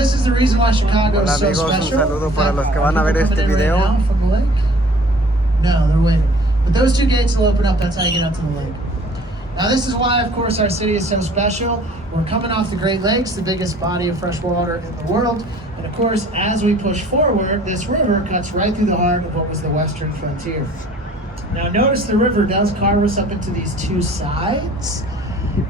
this is the reason why Chicago is so special. Un saludo para los que van a ver este video. From the lake? No, they're waiting. But those two gates will open up. That's how you get out to the lake. Now this is why, of course, our city is so special. We're coming off the Great Lakes, the biggest body of fresh water in the world. And of course, as we push forward, this river cuts right through the heart of what was the western frontier. Now notice the river does carve us up into these two sides,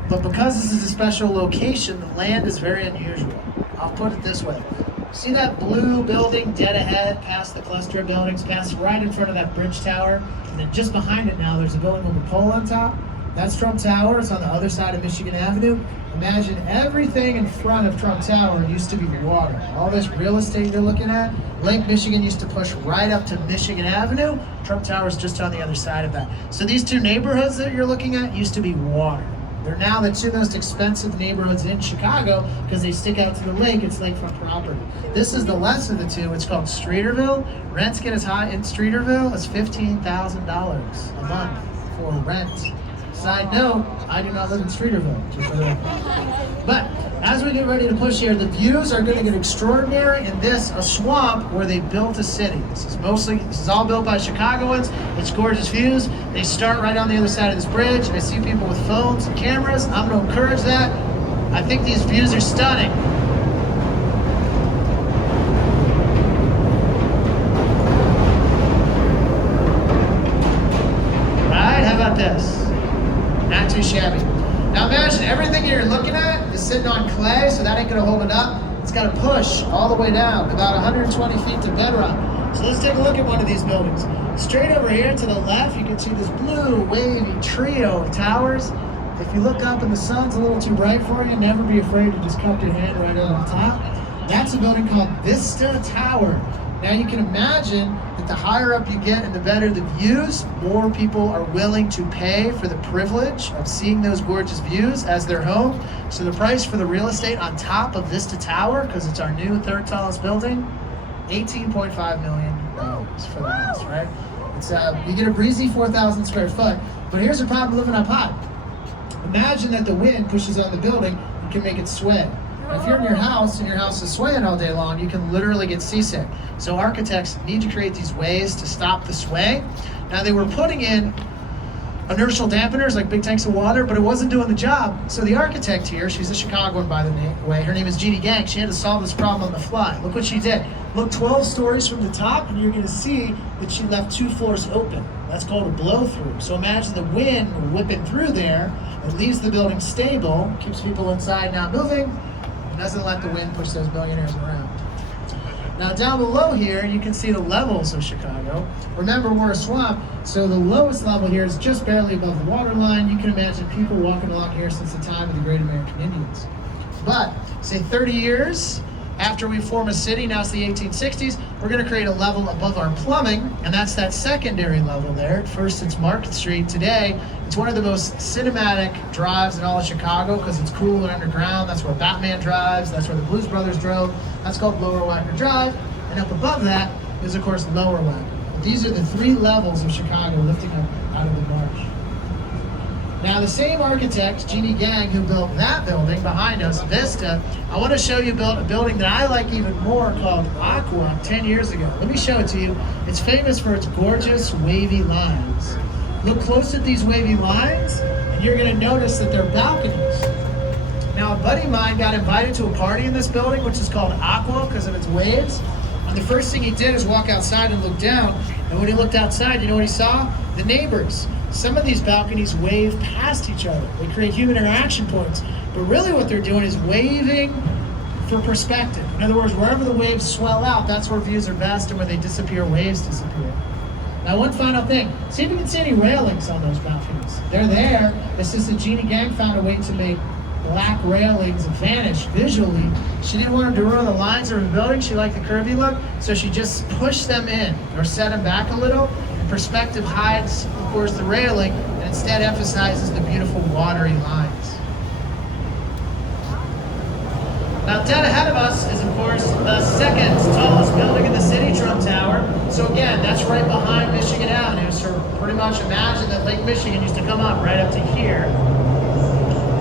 but because this is a special location, the land is very unusual. I'll put it this way. See that blue building dead ahead, past the cluster of buildings, past right in front of that bridge tower, and then just behind it now there's a building with a pole on top? That's Trump Tower. It's on the other side of Michigan Avenue. Imagine everything in front of Trump Tower used to be water. All this real estate you're looking at, Lake Michigan used to push right up to Michigan Avenue. Trump Tower is just on the other side of that. So these two neighborhoods that you're looking at used to be water. They're now the two most expensive neighborhoods in Chicago because they stick out to the lake. It's lakefront property. This is the less of the two. It's called Streeterville. Rents get as high in Streeterville as $15,000 a month for rent. Side note, I do not live in Streeterville. But as we get ready to push here, the views are going to get extraordinary in this, a swamp where they built a city. This is all built by Chicagoans. It's gorgeous views. They start right on the other side of this bridge. I see people with phones and cameras. I'm going to encourage that. I think these views are stunning. Right, how about this? Not too shabby. Now imagine everything you're looking at is sitting on clay, so that ain't gonna hold it up. It's gotta push all the way down, about 120 feet to bedrock. So let's take a look at one of these buildings. Straight over here to the left, you can see this blue, wavy trio of towers. If you look up and the sun's a little too bright for you, never be afraid to just cup your hand right on top. That's a building called Vista Tower. Now you can imagine that the higher up you get and the better the views, more people are willing to pay for the privilege of seeing those gorgeous views as their home. So the price for the real estate on top of Vista Tower, because it's our new third tallest building, $18.5 million for the house, right? It's you get a breezy 4,000 square foot, but here's the problem living up high. Imagine that the wind pushes on the building, you can make it sway. If you're in your house and your house is swaying all day long, you can literally get seasick. So architects need to create these ways to stop the sway. Now they were putting in inertial dampeners like big tanks of water, but it wasn't doing the job. So the architect here, she's a Chicagoan by the way, her name is Jeannie Gang, she had to solve this problem on the fly. Look what she did. Look 12 stories from the top and you're gonna see that she left 2 floors open. That's called a blow through. So imagine the wind whipping through there, it leaves the building stable, keeps people inside not moving, doesn't let the wind push those billionaires around. Now down below here, you can see the levels of Chicago. Remember, we're a swamp, so the lowest level here is just barely above the water line. You can imagine people walking along here since the time of the Great American Indians. But, say 30 years after we form a city, now it's the 1860s, we're gonna create a level above our plumbing, and that's that secondary level there. At first it's Market Street. Today, it's one of the most cinematic drives in all of Chicago because it's cool and underground. That's where Batman drives, that's where the Blues Brothers drove. That's called Lower Wacker Drive, and up above that is of course Lower Wacker. These are the 3 levels of Chicago lifting up out of the marsh. Now the same architect, Jeannie Gang, who built that building behind us, Vista, I want to show you a building that I like even more called Aqua 10 years ago. Let me show it to you. It's famous for its gorgeous wavy lines. Look close at these wavy lines, and you're going to notice that they're balconies. Now a buddy of mine got invited to a party in this building, which is called Aqua because of its waves. And the first thing he did is walk outside and look down. And when he looked outside, you know what he saw? The neighbors. Some of these balconies wave past each other. They create human interaction points. But really what they're doing is waving for perspective. In other words, wherever the waves swell out, that's where views are best, and where they disappear, waves disappear. Now one final thing, see if you can see any railings on those balconies. They're there. It's just that Jeannie Gang found a way to make black railings vanish visually. She didn't want them to ruin the lines of the building. She liked the curvy look, so she just pushed them in or set them back a little. And perspective hides, of course, the railing and instead emphasizes the beautiful watery lines. Now dead ahead of us is, of course, the second tallest building in the city, Trump Tower. So again, that's right behind Michigan Avenue. So pretty much imagine that Lake Michigan used to come up right up to here.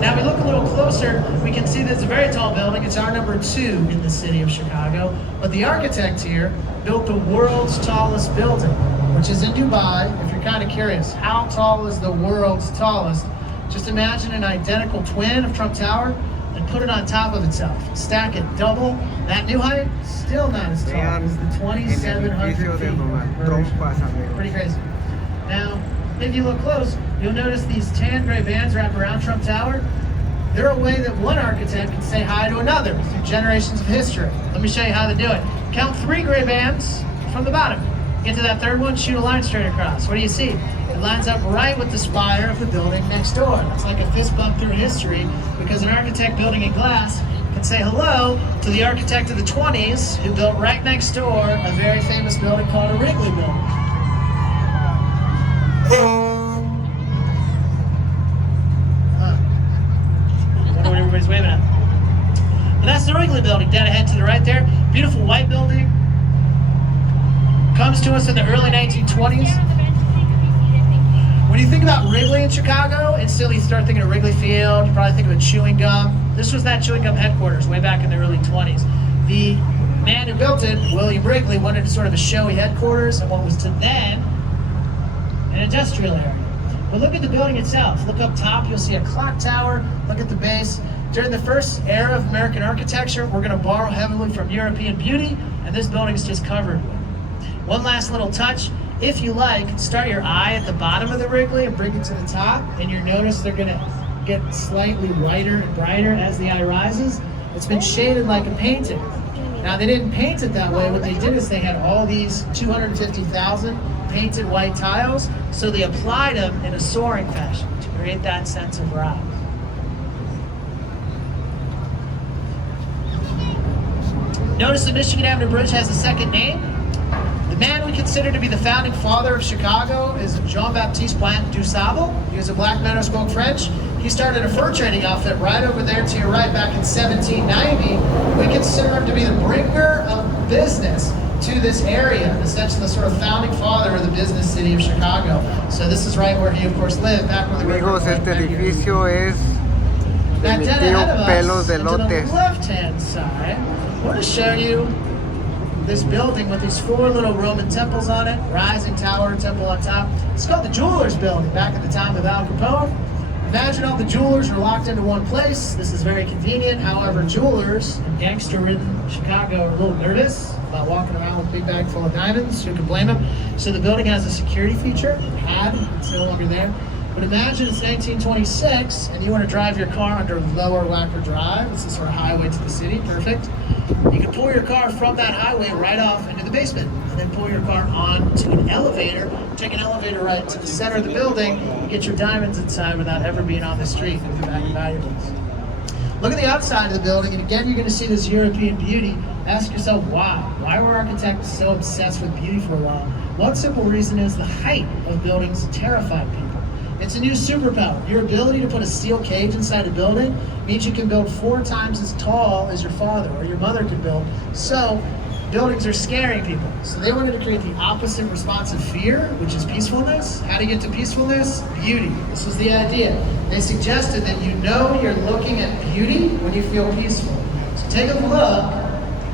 Now we look a little closer, we can see this very tall building. It's our number 2 in the city of Chicago. But the architect here built the world's tallest building, which is in Dubai. If you're kind of curious, how tall is the world's tallest? Just imagine an identical twin of Trump Tower and put it on top of itself. Stack it double. That new height, still not as tall as the 2,700 feet. Pretty crazy. Now, if you look close, you'll notice these tan gray bands wrap around Trump Tower. They're a way that one architect can say hi to another through generations of history. Let me show you how they do it. Count 3 gray bands from the bottom. Get to that third one, shoot a line straight across. What do you see? It lines up right with the spire of the building next door. It's like a fist bump through history because an architect building in glass can say hello to the architect of the 20s who built right next door a very famous building called a Wrigley building. Wonder what everybody's waving at. But that's the Wrigley building, dead ahead to the right there. Beautiful white building. Comes to us in the early 1920s. When you think about Wrigley in Chicago, instantly you start thinking of Wrigley Field. You probably think of a chewing gum. This was that chewing gum headquarters way back in the early 20s. The man who built it, William Wrigley, wanted sort of a showy headquarters and what was to then an industrial area. But look at the building itself. Look up top, you'll see a clock tower. Look at the base. During the first era of American architecture, we're going to borrow heavily from European beauty, and this building is just covered with. One last little touch. If you like, start your eye at the bottom of the Wrigley and bring it to the top, and you'll notice they're going to get slightly whiter and brighter as the eye rises. It's been shaded like a painting. Now, they didn't paint it that way. What they did is they had all these 250,000 painted white tiles, so they applied them in a soaring fashion to create that sense of rise. Notice the Michigan Avenue Bridge has a second name. The man we consider to be the founding father of Chicago is Jean-Baptiste Plant du Sable. He was a black man who spoke French. He started a fur trading outfit right over there to your right back in 1790. We consider him to be the bringer of business to this area, essentially the sort of founding father of the business city of Chicago. So this is right where he, of course, lived, back where the Amigos, este edificio es de mi tío Pelos de To the Lotes. left-hand side, I want to show you this building with these 4 little Roman temples on it, rising tower, temple on top. It's called the Jewelers Building, back at the time of Al Capone. Imagine all the jewelers are locked into one place. This is very convenient. However, jewelers in gangster-ridden Chicago are a little nervous about walking around with a big bag full of diamonds. Who can blame them? So the building has a security feature. It had, it's no longer there. But imagine it's 1926 and you want to drive your car under Lower Wacker Drive. It's a sort of highway to the city, perfect. You can pull your car from that highway right off into the basement and then pull your car onto an elevator, take an elevator right to the center of the building, and get your diamonds inside without ever being on the street with your bag of valuables. Look at the outside of the building, and again, you're going to see this European beauty. Ask yourself why. Why were architects so obsessed with beauty for a while? One simple reason is the height of buildings terrified people. It's a new superpower. Your ability to put a steel cage inside a building means you can build 4 times as tall as your father or your mother could build. So buildings are scaring people. So they wanted to create the opposite response of fear, which is peacefulness. How to get to peacefulness? Beauty. This was the idea. They suggested that you know you're looking at beauty when you feel peaceful. So take a look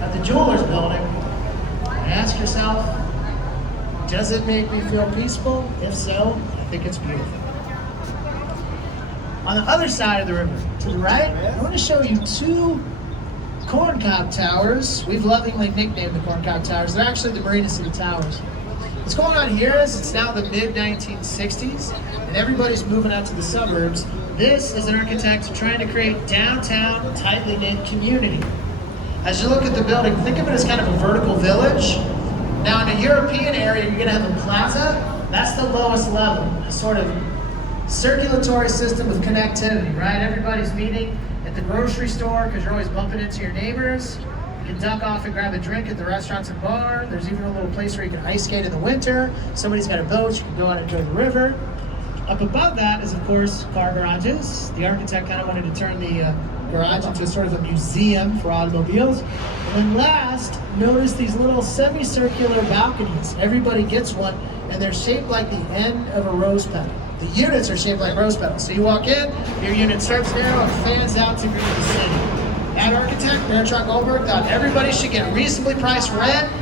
at the Jewelers Building and ask yourself, does it make me feel peaceful? If so, I think it's beautiful. On the other side of the river, to the right, I want to show you 2 corncob towers. We've lovingly nicknamed the corncob towers. They're actually the Marina City Towers. What's going on here is it's now the mid-1960s, and everybody's moving out to the suburbs. This is an architect trying to create downtown, tightly knit community. As you look at the building, think of it as kind of a vertical village. Now in a European area, you're going to have a plaza. That's the lowest level, a sort of circulatory system with connectivity, right? Everybody's meeting at the grocery store because you're always bumping into your neighbors. You can duck off and grab a drink at the restaurants and bar. There's even a little place where you can ice skate in the winter. Somebody's got a boat, you can go out and enjoy the river. Up above that is, of course, car garages. The architect kind of wanted to turn the garage into sort of a museum for automobiles. And then last, notice these little semicircular balconies. Everybody gets one, and they're shaped like the end of a rose petal. The units are shaped like rose petals. So you walk in, your unit starts narrow and fans out to greet the city. That architect, Mira Goldberg, thought everybody should get reasonably priced rent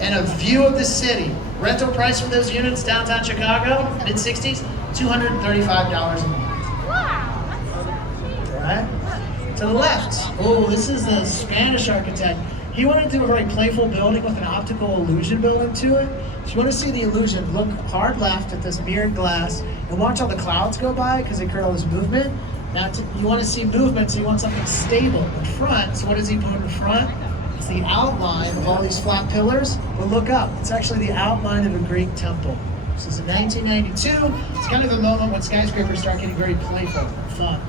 and a view of the city. Rental price for those units downtown Chicago, mid-60s, $235 a month. Wow, that's so cheap. Right? To the left, oh, this is the Spanish architect. He wanted to do a very playful building with an optical illusion built into it. If you want to see the illusion, look hard left at this mirrored glass and watch all the clouds go by because they create all this movement. Now, you want to see movement, so you want something stable in front. So what does he put in front? It's the outline of all these flat pillars. But look up, it's actually the outline of a Greek temple. This is in 1992. It's kind of a moment when skyscrapers start getting very playful and fun.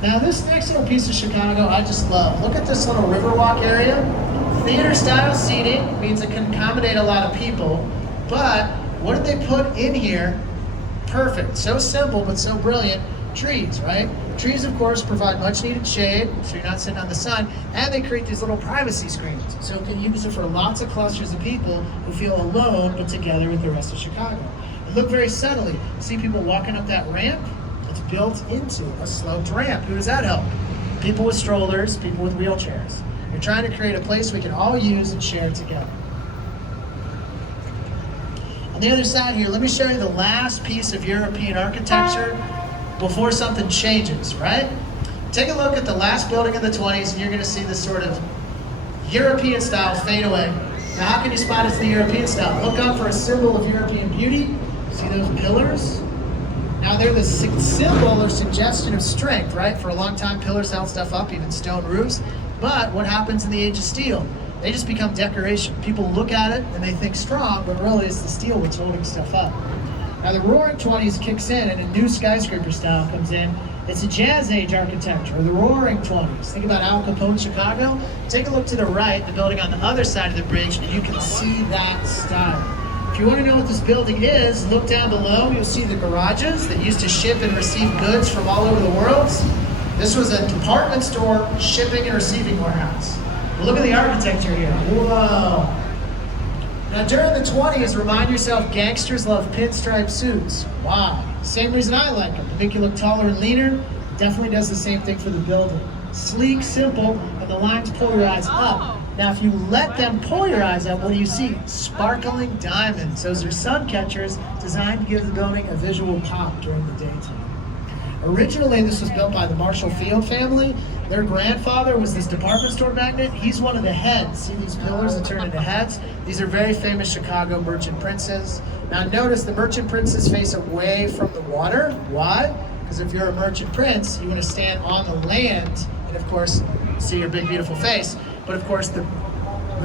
Now this next little piece of Chicago I just love. Look at this little Riverwalk area. Theater style seating means it can accommodate a lot of people, but what did they put in here? Perfect, so simple but so brilliant. Trees, right? Trees of course provide much needed shade so you're not sitting on the sun, and they create these little privacy screens. So you can use it for lots of clusters of people who feel alone but together with the rest of Chicago. And look very subtly, see people walking up that ramp? It's built into a sloped ramp. Who does that help? People with strollers, people with wheelchairs. You're trying to create a place we can all use and share together. On the other side here, let me show you the last piece of European architecture before something changes, right? Take a look at the last building in the 20s and you're gonna see this sort of European style fade away. Now how can you spot it's the European style? Look up for a symbol of European beauty. See those pillars? Now they're the symbol or suggestion of strength, right? For a long time, pillars held stuff up, even stone roofs. But what happens in the age of steel? They just become decoration. People look at it and they think strong, but really it's the steel that's holding stuff up. Now the Roaring 20s kicks in and a new skyscraper style comes in. It's a Jazz Age architecture, the Roaring 20s. Think about Al Capone, Chicago. Take a look to the right, the building on the other side of the bridge, and you can see that style. If you want to know what this building is, look down below. You'll see the garages that used to ship and receive goods from all over the world. This was a department store shipping and receiving warehouse. But look at the architecture here. Whoa. Now during the 20s, remind yourself gangsters love pinstripe suits. Wow. Same reason I like them. To make you look taller and leaner, definitely does the same thing for the building. Sleek, simple, and the lines pull your eyes up. Now if you let them pull your eyes up, what do you see? Sparkling diamonds. Those are sun catchers designed to give the building a visual pop during the daytime. Originally, this was built by the Marshall Field family. Their grandfather was this department store magnate. He's one of the heads. See these pillars that turn into heads? These are very famous Chicago merchant princes. Now notice the merchant princes face away from the water. Why? Because if you're a merchant prince, you want to stand on the land and of course, see your big beautiful face. But of course, the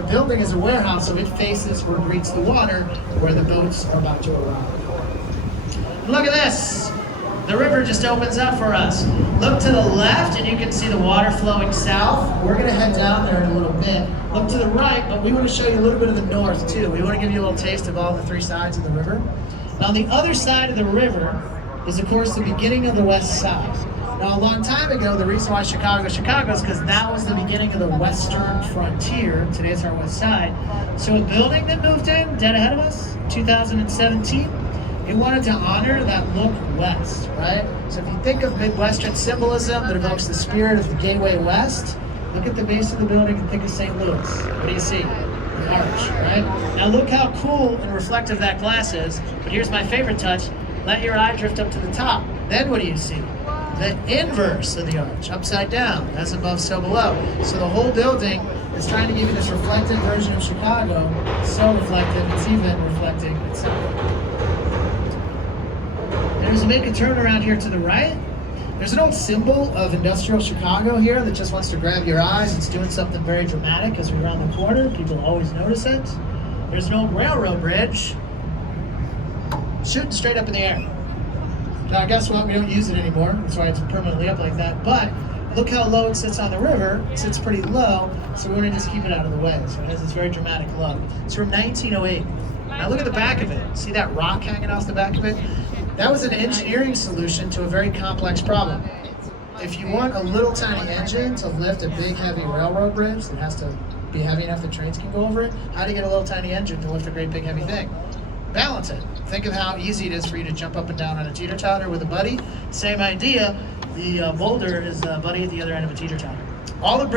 building is a warehouse, so it faces or greets the water where the boats are about to arrive. Look at this. The river just opens up for us. Look to the left and you can see the water flowing south. We're gonna head down there in a little bit. Look to the right, but we want to show you a little bit of the north too. We want to give you a little taste of all the three sides of the river. Now on the other side of the river is of course the beginning of the west side. Now a long time ago, the reason why Chicago is because that was the beginning of the western frontier. Today's our west side. So a building that moved in, dead ahead of us, 2017, it wanted to honor that look west, right? So if you think of Midwestern symbolism that evokes the spirit of the Gateway West, look at the base of the building and think of St. Louis. What do you see? The arch, right? Now look how cool and reflective that glass is, but here's my favorite touch. Let your eye drift up to the top. Then what do you see? The inverse of the arch, upside down, as above, so below. So the whole building is trying to give you this reflective version of Chicago. So reflective, it's even reflecting itself. As we make a turn around here to the right, there's an old symbol of industrial Chicago here that just wants to grab your eyes. It's doing something very dramatic as we round the corner. People always notice it. There's an old railroad bridge shooting straight up in the air. Now guess what? We don't use it anymore. That's why it's permanently up like that. But look how low it sits on the river. It sits pretty low, so we want to just keep it out of the way. So it has this very dramatic look. It's from 1908. Now look at the back of it. See that rock hanging off the back of it? That was an engineering solution to a very complex problem. If you want a little tiny engine to lift a big heavy railroad bridge that has to be heavy enough that trains can go over it, how do you get a little tiny engine to lift a great big heavy thing? balance it. Think of how easy it is for you to jump up and down on a teeter-totter with a buddy. Same idea. The boulder is a buddy at the other end of a teeter-totter. All the